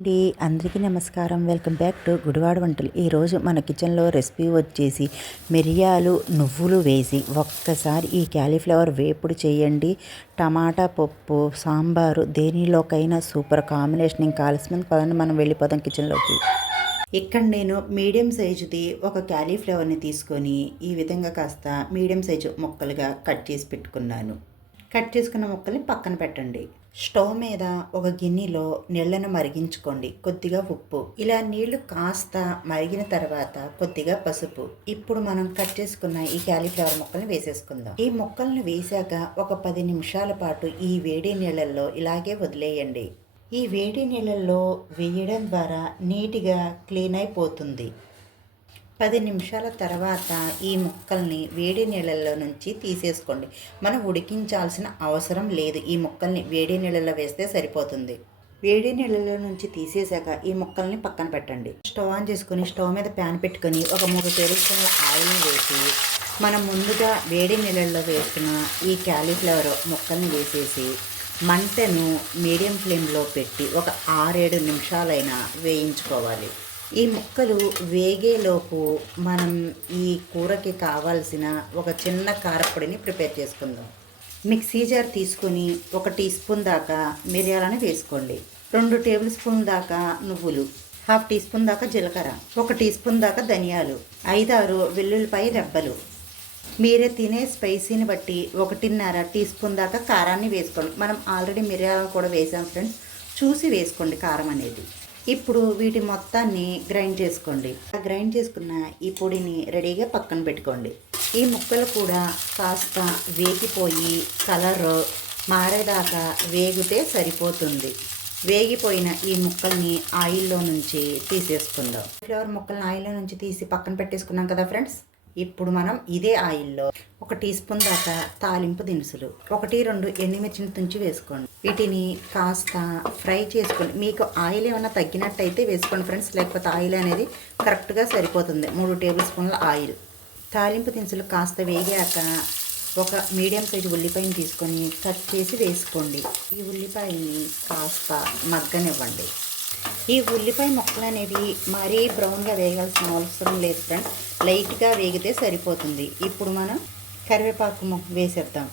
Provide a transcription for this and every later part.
అండి. అందరికీ నమస్కారం. వెల్కమ్ బ్యాక్ టు గుడివాడ వంటలు. ఈరోజు మన కిచెన్లో రెసిపీ వచ్చేసి మిరియాలు నువ్వులు వేసి ఒక్కసారి ఈ క్యాలీఫ్లవర్ వేపుడు చేయండి. టమాటా పప్పు సాంబారు దేనిలోకైనా సూపర్ కాంబినేషన్. ఇంకా కాల్సిన పదండి మనం వెళ్ళిపోదాం కిచెన్లోకి. ఇక్కడ నేను మీడియం సైజుది ఒక క్యాలీఫ్లవర్ని తీసుకొని ఈ విధంగా కాస్త మీడియం సైజు ముక్కలుగా కట్ చేసి పెట్టుకున్నాను. కట్ చేసుకున్న ముక్కల్ని పక్కన పెట్టండి. స్టవ్ మీద ఒక గిన్నెలో నీళ్ళను మరిగించుకోండి. కొద్దిగా ఉప్పు. ఇలా నీళ్ళు కాస్త మరిగిన తర్వాత కొద్దిగా పసుపు. ఇప్పుడు మనం కట్ చేసుకున్న ఈ క్యాలీఫ్లవర్ ముక్కలను వేసేసుకుందాం. ఈ ముక్కలను వేసాక ఒక పది నిమిషాల పాటు ఈ వేడి నీళ్ళల్లో ఇలాగే వదిలేయండి. ఈ వేడి నీళ్ళల్లో వేయడం ద్వారా నీట్గా క్లీన్ అయిపోతుంది. పది నిమిషాల తర్వాత ఈ ముక్కల్ని వేడి నీళ్ళల్లో నుంచి తీసేసుకోండి. మనం ఉడికించాల్సిన అవసరం లేదు. ఈ ముక్కల్ని వేడి నీళ్ళలో వేస్తే సరిపోతుంది. వేడి నీళ్ళలో నుంచి తీసేసాక ఈ ముక్కల్ని పక్కన పెట్టండి. స్టవ్ ఆన్ చేసుకుని స్టవ్ మీద ప్యాన్ పెట్టుకొని ఒక మూడు టేబుల్ స్పూన్ల ఆయిల్ వేసి మనం ముందుగా వేడి నీళ్ళల్లో వేసుకున్న ఈ క్యాలీఫ్లవర్ ముక్కల్ని వేసేసి మంటను మీడియం ఫ్లేమ్లో పెట్టి ఒక ఆరేడు నిమిషాలైనా వేయించుకోవాలి. ఈ ముక్కలు వేగేలోపు మనం ఈ కూరకి కావాల్సిన ఒక చిన్న కారపొడిని ప్రిపేర్ చేసుకుందాం. మిక్సీ జార్ తీసుకొని ఒక టీ స్పూన్ దాకా మిరియాలను వేసుకోండి. రెండు టేబుల్ స్పూన్ దాకా నువ్వులు హాఫ్ టీ స్పూన్ దాకా జీలకర్ర ఒక టీ స్పూన్ దాకా ధనియాలు ఐదారు వెల్లుల్లిపాయ రెబ్బలు. మీరే తినే స్పైసీని బట్టి ఒకటిన్నర టీ స్పూన్ దాకా కారాన్ని వేసుకోండి. మనం ఆల్రెడీ మిరియాలను కూడా వేసాం ఫ్రెండ్స్. చూసి వేసుకోండి కారం అనేది. ఇప్పుడు వీటి మొత్తాన్ని గ్రైండ్ చేసుకోండి. గ్రైండ్ చేసుకున్న ఈ పొడిని రెడీగా పక్కన పెట్టుకోండి. ఈ ముక్కలు కూడా కాస్త వేగిపోయి కలర్ మారేదాకా వేగితే సరిపోతుంది. వేగిపోయిన ఈ ముక్కల్ని ఆయిల్లో నుంచి తీసేసుకుందాం. ఫ్లేవర్ ముక్కల్ని ఆయిల్లో నుంచి తీసి పక్కన పెట్టేసుకున్నాం కదా ఫ్రెండ్స్? ఇప్పుడు మనం ఇదే ఆయిల్లో ఒక టీ స్పూన్ దాకా తాలింపు దినుసులు ఒకటి రెండు ఎండుమిర్చిని తుంచి వేసుకోండి. వీటిని కాస్త ఫ్రై చేసుకోండి. మీకు ఆయిల్ ఏమైనా తగ్గినట్టయితే వేసుకోండి ఫ్రెండ్స్. లేకపోతే ఆయిల్ అనేది కరెక్ట్గా సరిపోతుంది. మూడు టేబుల్ స్పూన్ల ఆయిల్. తాలింపు దినుసులు కాస్త వేగాక ఒక మీడియం సైజు ఉల్లిపాయని తీసుకొని కట్ చేసి వేసుకోండి. ఈ ఉల్లిపాయని కాస్త మగ్గనివ్వండి. ఈ ఉల్లిపాయ ముక్కలు అనేవి మరీ బ్రౌన్గా వేయాల్సిన అవసరం లేదు ఫ్రెండ్స్ లైట్గా వేగితే సరిపోతుంది. ఇప్పుడు మనం కరివేపాకు మొక్క వేసేద్దాం.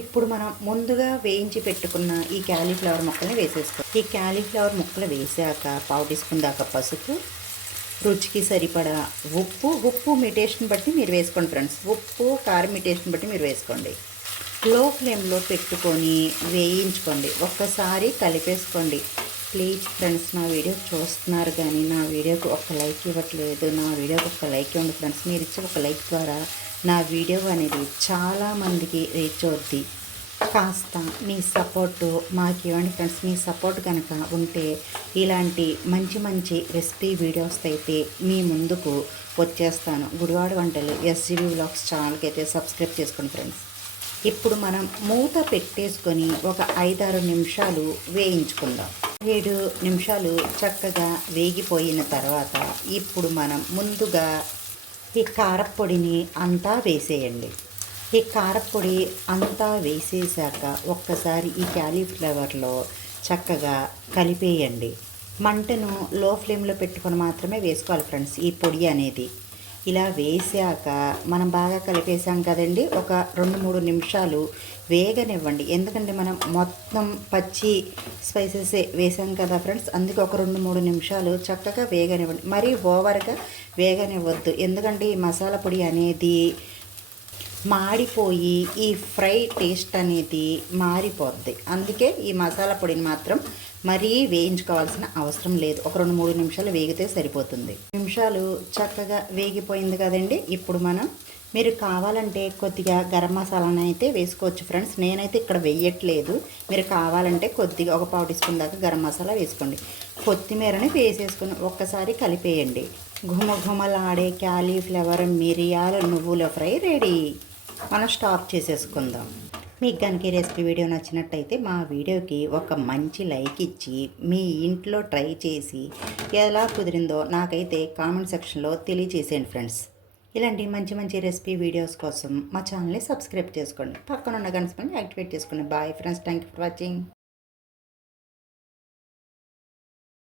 ఇప్పుడు మనం ముందుగా వేయించి పెట్టుకున్న ఈ క్యాలీఫ్లవర్ ముక్కల్ని వేసేసుకో. ఈ క్యాలీఫ్లవర్ ముక్కలు వేసాక పావు టీ స్పూన్ దాకా పసుపు రుచికి సరిపడా ఉప్పు. ఉప్పు మిటేషన్ బట్టి మీరు వేసుకోండి ఫ్రెండ్స్ ఉప్పు కారం మిటేషన్ బట్టి మీరు వేసుకోండి. లో ఫ్లేమ్లో పెట్టుకొని వేయించుకోండి. ఒక్కసారి కలిపేసుకోండి. ప్లీజ్ ఫ్రెండ్స్ నా వీడియో చూస్తున్నారు కానీ నా వీడియోకి ఒక లైక్ ఇవ్వట్లేదు. నా వీడియోకి ఒక లైక్ ఇవ్వండి ఫ్రెండ్స్. మీరు ఇచ్చే ఒక లైక్ ద్వారా నా వీడియో అనేది చాలామందికి రీచ్ అవుద్ది. కాస్త మీ సపోర్టు మాకు ఇవ్వండి ఫ్రెండ్స్. మీ సపోర్ట్ కనుక ఉంటే ఇలాంటి మంచి మంచి రెసిపీ వీడియోస్ అయితే మీ ముందుకు వచ్చేస్తాను. గుడివాడ వంటలు ఎస్జీబీ బ్లాగ్స్ ఛానల్కి అయితే సబ్స్క్రైబ్ చేసుకోండి ఫ్రెండ్స్. ఇప్పుడు మనం మూత పెట్టేసుకొని ఒక ఐదారు నిమిషాలు వేయించుకుందాం. ఏడు నిమిషాలు చక్కగా వేగిపోయిన తర్వాత ఇప్పుడు మనం ముందుగా ఈ కారపొడిని అంతా వేసేయండి. ఈ కారపొడి అంతా వేసేసాక ఒక్కసారి ఈ క్యాలీఫ్లవర్లో చక్కగా కలిపేయండి. మంటను లో ఫ్లేమ్లో పెట్టుకొని మాత్రమే వేసుకోవాలి ఫ్రెండ్స్ ఈ పొడి అనేది. ఇలా వేసాక మనం బాగా కలిపేసాం కదండి. ఒక రెండు మూడు నిమిషాలు వేగనివ్వండి. ఎందుకంటే మనం మొత్తం పచ్చి స్పైసెస్ వేసాం కదా ఫ్రెండ్స్ అందుకే ఒక రెండు మూడు నిమిషాలు చక్కగా వేగనివ్వండి. మరీ ఓవర్గా వేగనివ్వద్దు. ఎందుకంటే ఈ మసాలా పొడి అనేది మాడిపోయి ఈ ఫ్రై టేస్ట్ అనేది మారిపోద్ది. అందుకే ఈ మసాలా పొడిని మాత్రం మరీ వేయించుకోవాల్సిన అవసరం లేదు. ఒక రెండు మూడు నిమిషాలు వేగితే సరిపోతుంది. నిమిషాలు చక్కగా వేగిపోయింది కదండి. ఇప్పుడు మనం మీరు కావాలంటే కొద్దిగా గరం మసాలాని అయితే వేసుకోవచ్చు ఫ్రెండ్స్. నేనైతే ఇక్కడ వేయట్లేదు. మీరు కావాలంటే కొద్దిగా ఒక పావు టీ స్పూన్ దాకా గరం మసాలా వేసుకోండి. కొత్తిమీరని వేసేసుకుని ఒక్కసారి కలిపేయండి. ఘుమ ఘుమలాడే క్యాలీఫ్లవర్ మిరియాలు నువ్వుల ఫ్రై రెడీ. మనం స్టాప్ చేసేసుకుందాం. మీకు కనుక రెసిపీ వీడియో నచ్చినట్టయితే మా వీడియోకి ఒక మంచి లైక్ ఇచ్చి మీ ఇంట్లో ట్రై చేసి ఎలా కుదిరిందో నాకైతే కామెంట్ సెక్షన్లో తెలియచేసేయండి ఫ్రెండ్స్. ఇలాంటి మంచి మంచి రెసిపీ వీడియోస్ కోసం మా ఛానల్ని సబ్స్క్రైబ్ చేసుకోండి. పక్కన ఉన్న గన్స్ యాక్టివేట్ చేసుకోండి bye friends. Thank you for watching.